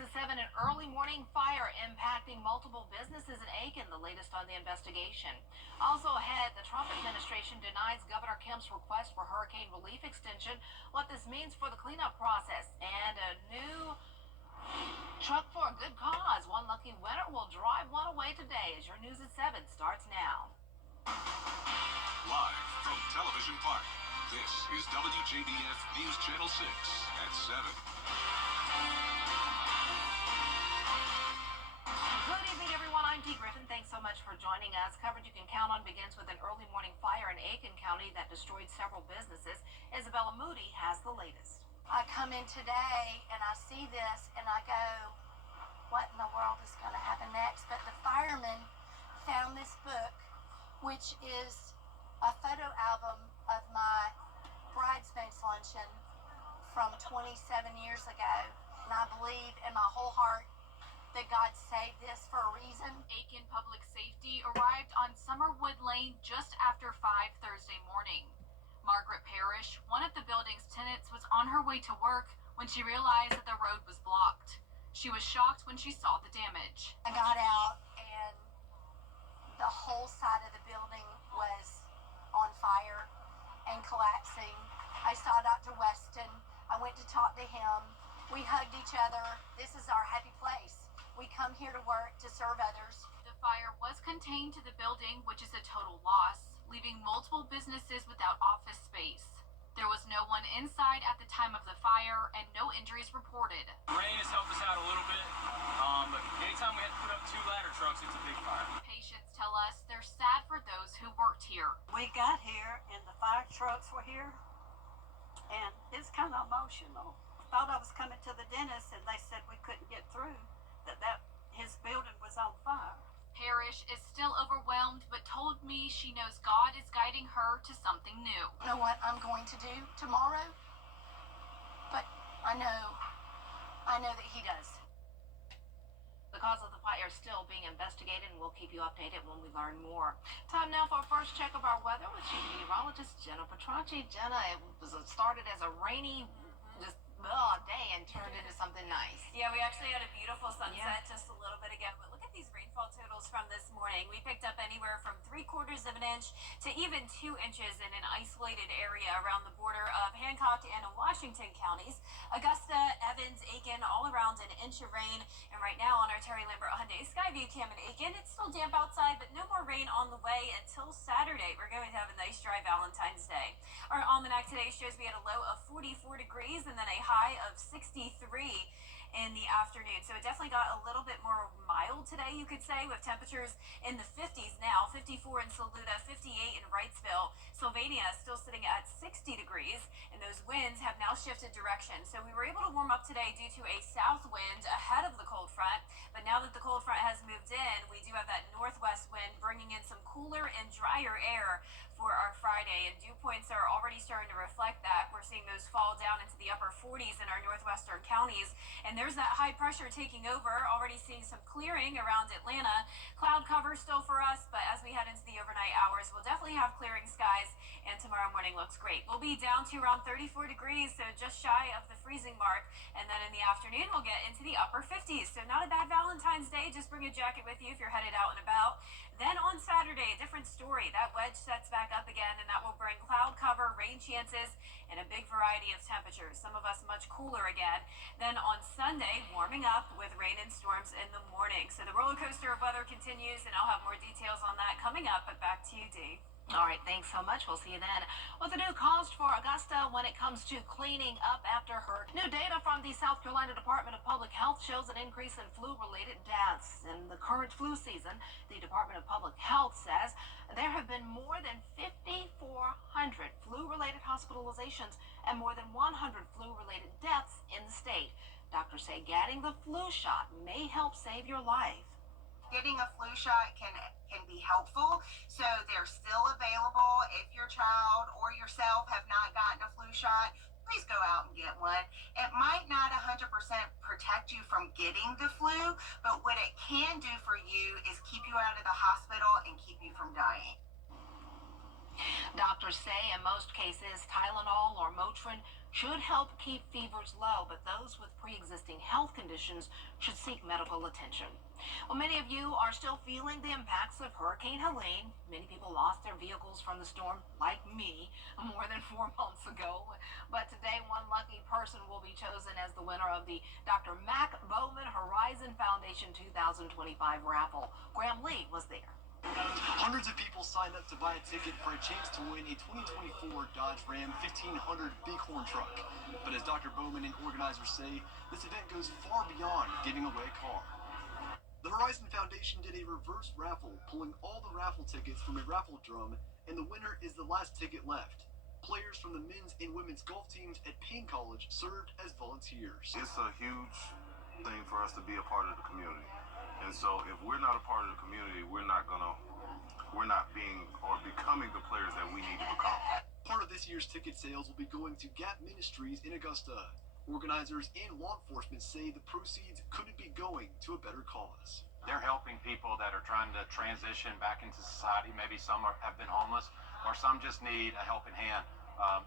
6 to 7, an early morning fire impacting multiple businesses in Aiken. The latest on the investigation. Also ahead, the Trump administration denies Governor Kemp's request for hurricane relief extension, what this means for the cleanup process, and a new truck for a good cause. One lucky winner will drive one away today. As your news at 7 starts now. Live from Television Park, this is WJBF News Channel 6 at 7. Good evening, everyone. I'm Dee Griffin. Thanks so much for joining us. Coverage you can count on begins with an early morning fire in Aiken County that destroyed several businesses. Isabella Moody has the latest. I come in today and I see this and I go, what in the world is going to happen next? But the firemen found this book, which is a photo album of my bridesmaids luncheon from 27 years ago. And I believe in my whole heart that God saved this for a reason. Aiken Public Safety arrived on Summerwood Lane just after 5 Thursday morning. Margaret Parrish, one of the building's tenants, was on her way to work when she realized that the road was blocked. She was shocked when she saw the damage. I got out and the whole side of the building was on fire and collapsing. I saw Dr. Weston. I went to talk to him. We hugged each other. This is our happy place. We come here to work to serve others. The fire was contained to the building, which is a total loss, leaving multiple businesses without office space. There was no one inside at the time of the fire and no injuries reported. Rain has helped us out a little bit, but anytime we had to put up 2 ladder trucks, it's a big fire. Patients tell us they're sad for those who worked here. We got here and the fire trucks were here, and it's kind of emotional. Thought I was coming to the dentist and they said we couldn't get through, that his building was on fire. Parrish is still overwhelmed, but told me she knows God is guiding her to something new. I don't know what I'm going to do tomorrow, but I know that he does. The cause of the fire is still being investigated, and we'll keep you updated when we learn more. Time now for our first check of our weather with chief meteorologist Jenna Petracci. Jenna, it started as a rainy day and turned into something nice. Yeah, we actually had a beautiful sunset just a little bit ago, but look at these rainfall totals from this morning. We picked up anywhere from 3/4 of an inch to even 2 inches in an isolated area around the border of Hancock and Washington counties. Augusta, Evans, Aiken, all around an inch of rain. And right now on our Terry Lambert Hyundai Skyview cam in Aiken, it's still damp outside, but no more rain on the way until Saturday. We're going to have a nice dry Valentine's Day. Our almanac today shows we had a low of 44 degrees and then a high of 63 in the afternoon. So it definitely got a little bit more mild today, you could say, with temperatures in the 50s now. 54 in Saluda, 58 in Wrightsville. Sylvania is still sitting at 60 degrees, and those winds have now shifted direction. So we were able to warm up today due to a south wind ahead of the cold front. But now that the cold front has moved in, we do have that northwest wind bringing in some cooler and drier air for our Friday, and dew points are already starting to reflect that. We're seeing those fall down into the upper 40s in our northwestern counties, and there's that high pressure taking over. Already seeing some clearing around Atlanta. Cloud cover still for us, but as we head into the overnight hours, we'll definitely have clearing skies, and tomorrow morning looks great. We'll be down to around 34 degrees, so just shy of the freezing mark, and then in the afternoon we'll get into the upper 50s. So not a bad Valentine's Day. Just bring a jacket with you if you're headed out and about. Then on Saturday, a different story. That wedge sets back up again, and that will bring cloud cover, rain chances, and a big variety of temperatures. Some of us much cooler again. Then on Sunday, warming up with rain and storms in the morning. So the roller coaster of weather continues, and I'll have more details on that coming up. But back to you, Dee. All right, thanks so much. We'll see you then. With a new cost for Augusta when it comes to cleaning up after her. New data from the South Carolina Department of Public Health shows an increase in flu-related deaths. In the current flu season, the Department of Public Health says there have been more than 5,400 flu-related hospitalizations and more than 100 flu-related deaths in the state. Doctors say getting the flu shot may help save your life. Getting a flu shot can be helpful, so they're still available. If your child or yourself have not gotten a flu shot, please go out and get one. It might not 100% protect you from getting the flu, but what it can do for you is keep you out of the hospital and keep you from dying. Doctors say in most cases, Tylenol or Motrin should help keep fevers low, but those with pre-existing health conditions should seek medical attention. Well, many of you are still feeling the impacts of Hurricane Helene. Many people lost their vehicles from the storm, like me, more than 4 months ago. But today, one lucky person will be chosen as the winner of the Dr. Mac Bowman Horizon Foundation 2025 raffle. Graham Lee was there. Hundreds of people signed up to buy a ticket for a chance to win a 2024 Dodge Ram 1500 Bighorn truck. But as Dr. Bowman and organizers say, this event goes far beyond giving away a car. The Horizon Foundation did a reverse raffle, pulling all the raffle tickets from a raffle drum, and the winner is the last ticket left. Players from the men's and women's golf teams at Payne College served as volunteers. It's a huge thing for us to be a part of the community. And so if we're not a part of the community, we're not being or becoming the players that we need to become. Part of this year's ticket sales will be going to Gap Ministries in Augusta. Organizers and law enforcement say the proceeds couldn't be going to a better cause. They're helping people that are trying to transition back into society. Maybe some have been homeless, or some just need a helping hand.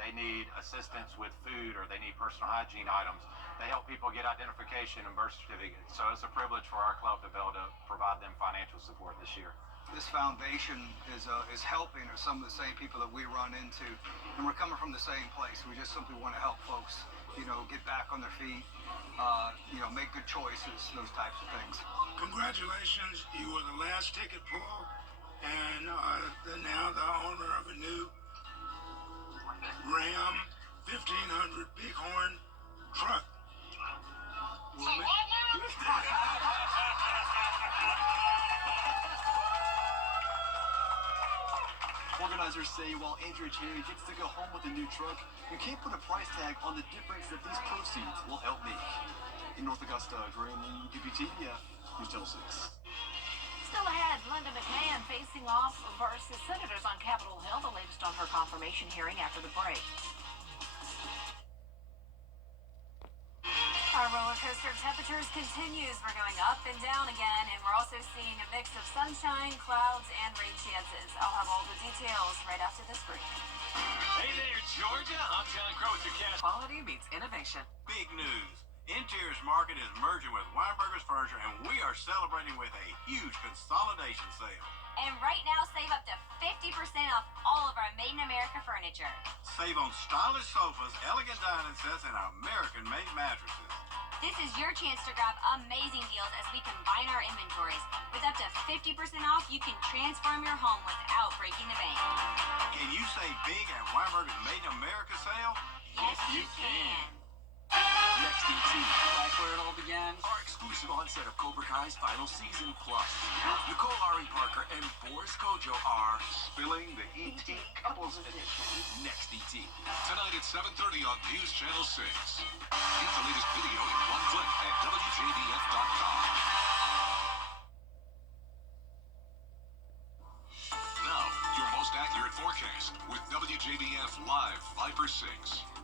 They need assistance with food, or they need personal hygiene items. They help people get identification and birth certificates. So it's a privilege for our club to be able to provide them financial support this year. This foundation is helping some of the same people that we run into, and we're coming from the same place. We just simply want to help folks, get back on their feet, make good choices, those types of things. Congratulations, you were the last ticket pull, and now the owner of a new Ram 1500 Bighorn truck. Organizers say while Andrea Cherry gets to go home with a new truck, you can't put a price tag on the difference that these proceeds will help make. In North Augusta, Graham Lee, WJBF, News Channel 6. Still ahead, Linda McMahon facing off versus senators on Capitol Hill. The latest on her confirmation hearing after the break. Our roller coaster of temperatures continues. We're going up and down again, and we're also seeing a mix of sunshine, clouds, and rain chances. I'll have all the details right after this break. Hey there, Georgia. I'm John Crow with your cast. Quality meets innovation. Big news. Interiors Market is merging with Weinberger's Furniture, and we are celebrating with a huge consolidation sale. And right now, save up to 50% off all of our Made in America furniture. Save on stylish sofas, elegant dining sets, and American-made mattresses. This is your chance to grab amazing deals as we combine our inventories. With up to 50% off, you can transform your home without breaking the bank. Can you save big at Weinberger's Made in America sale? Yes, you can. Next ET, back where it all began. Our exclusive onset of Cobra Kai's final season plus. Nicole Ari Parker and Boris Kojo are Spilling the ET Couples Edition. Next ET. Tonight at 7:30 on News Channel 6. Get the latest video in one click at WJBF.com. Now, your most accurate forecast with WJBF Live Viper 6.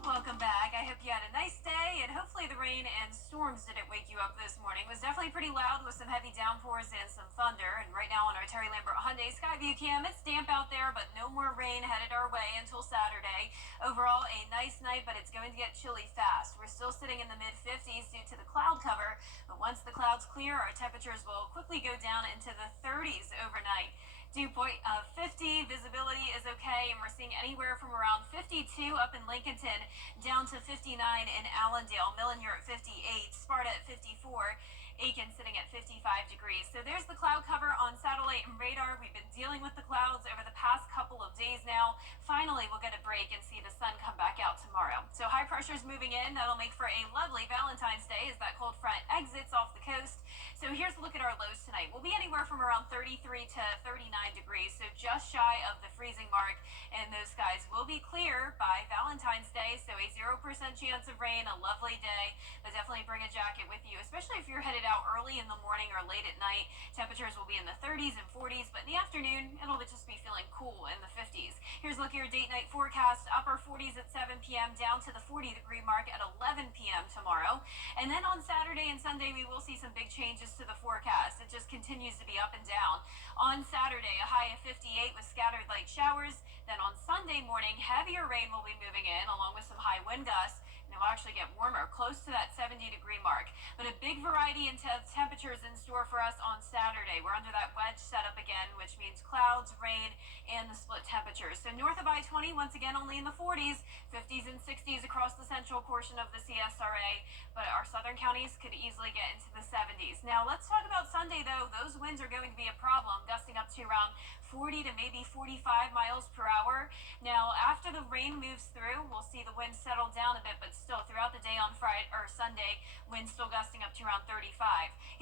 Welcome back. I hope you had a nice day, and hopefully the rain and storms didn't wake you up this morning. It was definitely pretty loud with some heavy downpours and some thunder. And right now on our Terry Lambert Hyundai Skyview cam, it's damp out there, but no more rain headed our way until Saturday. Overall, a nice night, but it's going to get chilly fast. We're still sitting in the mid-50s due to the cloud cover, but once the clouds clear, our temperatures will quickly go down into the 30s overnight. Dew point of 50, visibility is okay, and we're seeing anywhere from around 52 up in Lincolnton down to 59 in Allendale, Millen you're at 58, Sparta at 54, Aiken sitting at 55 degrees. So there's the cloud cover on satellite and radar. We've been dealing with the clouds over the past couple of days now. Finally, we'll get a break and see the sun come back out tomorrow. So high pressure is moving in. That'll make for a lovely Valentine's Day as that cold front exits off the coast. So here's a look at our lows tonight. We'll be anywhere from around 33 to 39 degrees, so just shy of the freezing mark. And those skies will be clear by Valentine's Day, so a 0% chance of rain, a lovely day. But definitely bring a jacket with you, especially if you're headed out early in the morning or late at night. Temperatures will be in the 30s and 40s, but in the afternoon, it'll just be feeling cool in the 50s. Here's a look at your date-night forecast. Upper 40s at 7 p.m., down to the 40-degree mark at 11 p.m. tomorrow. And then on Saturday and Sunday, we will see some big changes to the forecast. It just continues to be up and down. On Saturday, a high of 58 with scattered light showers. Then on Sunday morning, heavier rain will be moving in along with some high wind gusts. And it will actually get warmer, close to that 70-degree mark. But a big variety in temperatures in store for us on Saturday. We're under that wedge setup again, which means clouds, rain, and the split temperatures. So north of I-20, once again, only in the 40s, 50s and 60s across the central portion of the CSRA. But our southern counties could easily get into the 70s. Now, let's talk about Sunday, though. Those winds are going to be a problem, gusting up to around 40 to maybe 45 miles per hour. Now, after the rain moves through, we'll see the wind settle down a bit, but still throughout the day on Friday or Sunday, winds still gusting up to around 35.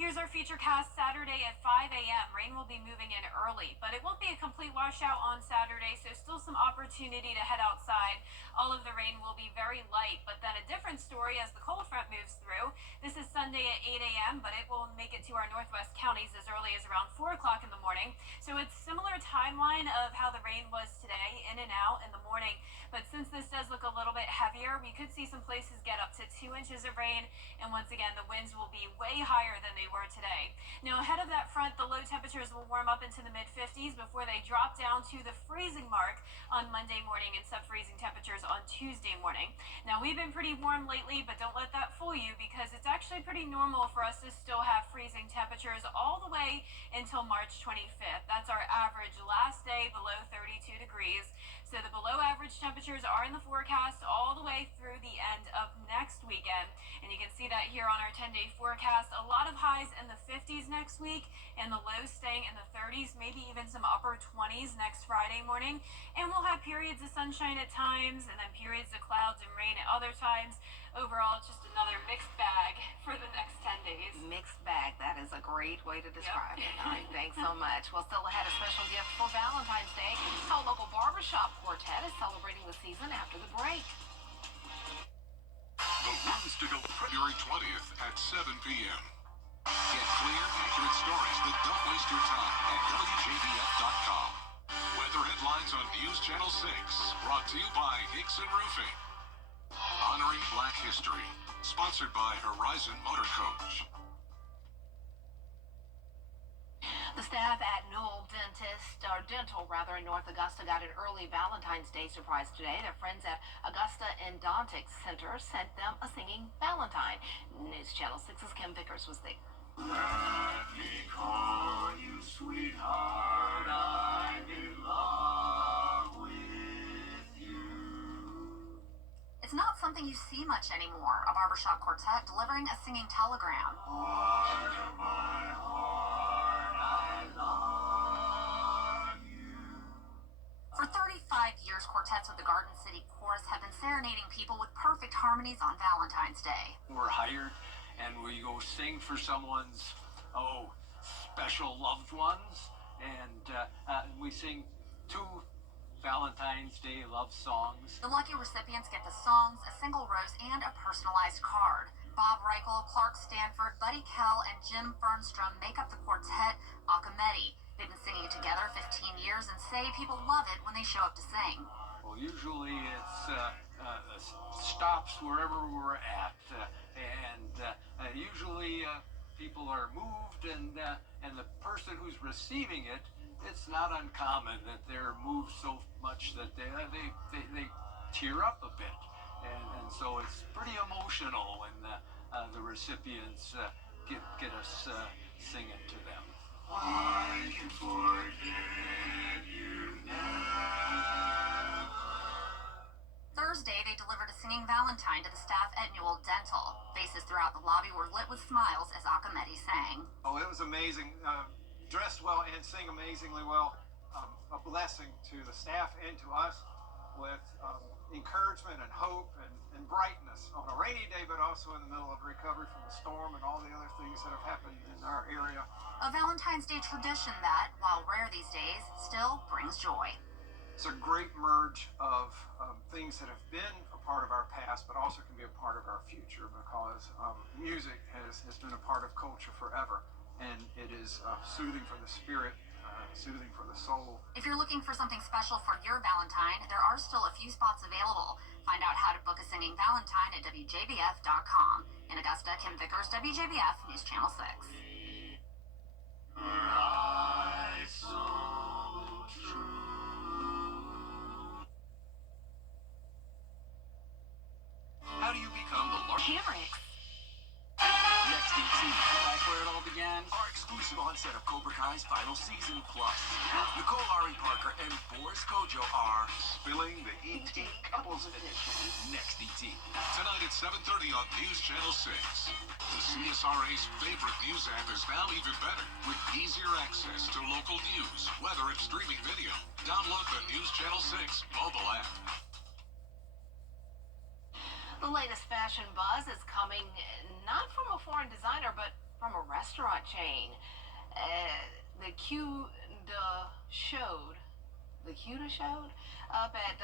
Here's our future cast Saturday at 5 a.m. Rain will be moving in early, but it won't be a complete washout on Saturday, so still some opportunity to head outside. All of the rain will be very light, but then a different story as the cold front moves through. This is Sunday at 8 a.m., but it will make it to our northwest counties as early as around 4 o'clock in the morning. So it's similar timeline of how the rain was today, in and out in the morning. But since this does look a little bit heavier, we could see some places get up to 2 inches of rain. And once again, the winds will be way higher than they were today. Now, ahead of that front, the low temperatures will warm up into the mid-50s before they drop down to the freezing mark on Monday morning and sub-freezing temperatures on Tuesday morning. Now, we've been pretty warm lately, but don't let that fool you because it's actually pretty normal for us to still have freezing temperatures all the way until March 25th. That's our average last day below 32 degrees. So the below average temperatures are in the forecast all the way through the end of next weekend. And you can see that here on our 10-day forecast. A lot of highs in the 50s next week and the lows staying in the 30s, maybe even some upper 20s next Friday morning. And we'll have periods of sunshine at times and then periods of clouds and rain at other times. Overall, it's just another mixed bag for the next 10 days. Mixed bag. That is a great way to describe it. All right, thanks so much. Well, still ahead, a special gift for Valentine's Day. Our local barbershop quartet is celebrating the season after the break. The Rooms to Go February 20th at 7 p.m. Get clear, accurate stories that don't waste your time at WJBF.com. Weather headlines on News Channel 6, brought to you by Hickson Roofing. Honoring Black History, sponsored by Horizon Motor Coach. The staff at Newell Dental in North Augusta got an early Valentine's Day surprise today. Their friends at Augusta Endodontics Center sent them a singing Valentine. News Channel 6's Kim Vickers was there. Let me call you sweetheart, I'm in love with you. It's not something you see much anymore. A barbershop quartet delivering a singing telegram. Heart of my heart, I love you. For 35 years, quartets with the Garden City Chorus have been serenading people with perfect harmonies on Valentine's Day. We're hired and we go sing for someone's, special loved ones. And we sing 2 Valentine's Day love songs. The lucky recipients get the songs, a single rose, and a personalized card. Bob Reichel, Clark Stanford, Buddy Kell, and Jim Fernstrom make up the quartet Acometi. They've been singing together 15 years and say people love it when they show up to sing. Well, usually it's stops wherever we're at, and usually people are moved, and the person who's receiving it, it's not uncommon that they're moved so much that they tear up a bit, and so it's pretty emotional when the recipients get us singing to them. I can forget you now. Thursday, they delivered a singing Valentine to the staff at Newell Dental. Faces throughout the lobby were lit with smiles as Acometi sang. Oh, it was amazing. Dressed well and sing amazingly well. A blessing to the staff and to us with encouragement and hope and brightness on a rainy day, but also in the middle of recovery from the storm and all the other things that have happened in our area. A Valentine's Day tradition that, while rare these days, still brings joy. It's a great merge of things that have been a part of our past, but also can be a part of our future, because music has been a part of culture forever, and it is soothing for the spirit, soothing for the soul. If you're looking for something special for your Valentine, there are still a few spots available. Find out how to book a singing Valentine at WJBF.com. In Augusta, Kim Vickers, WJBF News Channel 6. Her eyes so true. and our exclusive onset of Cobra Kai's final season plus. Nicole Ari Parker and Boris Kojo are Spilling the ET Couples Edition. next ET. Tonight at 7:30 on News Channel 6. The CSRA's favorite news app is now even better with easier access to local news, weather, and streaming video. Download the News Channel 6 mobile app. The latest fashion buzz is coming not from a foreign designer, but from a restaurant chain. The Cuda showed up at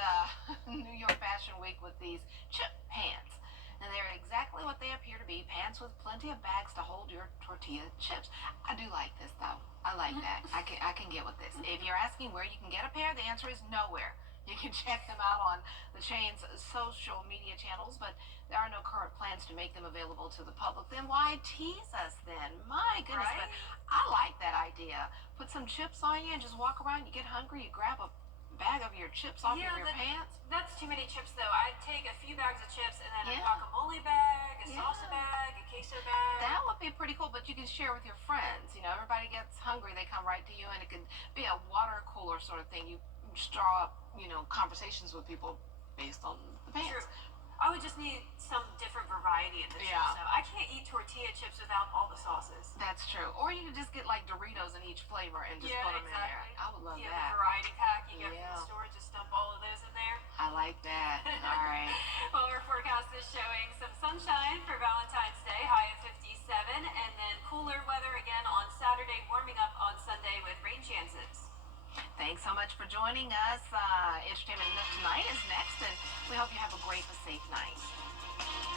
New York Fashion Week with these chip pants. And they're exactly what they appear to be, pants with plenty of bags to hold your tortilla chips. I do like this, though. I like that. I can get with this. If you're asking where you can get a pair, the answer is nowhere. You can check them out on the chain's social media channels, but there are no current plans to make them available to the public. Then why tease us then? My goodness, Right? but I like that idea. Put some chips on you and just walk around. You get hungry, you grab a bag of your chips off of your pants. That's too many chips, though. I'd take a few bags of chips and then Yeah. a guacamole bag, a Yeah. salsa bag, a queso bag. That would be pretty cool, but you can share with your friends. You know, everybody gets hungry, they come right to you, and it could be a water cooler sort of thing. You draw up, conversations with people based on the pants. True. I would just need some different variety in the chips. Yeah. So I can't eat tortilla chips without all the sauces. That's true. Or you could just get like Doritos in each flavor and just put them in there. I would love The that. variety pack you get from Yeah. the store, just dump all of those in there. I like that. All right. Well, our forecast is showing some sunshine for Valentine's Day, high of 57, and then cooler weather again on Saturday, warming up on Sunday with rain chances. Thanks so much for joining us. Entertainment Tonight is next, and we hope you have a great and safe night.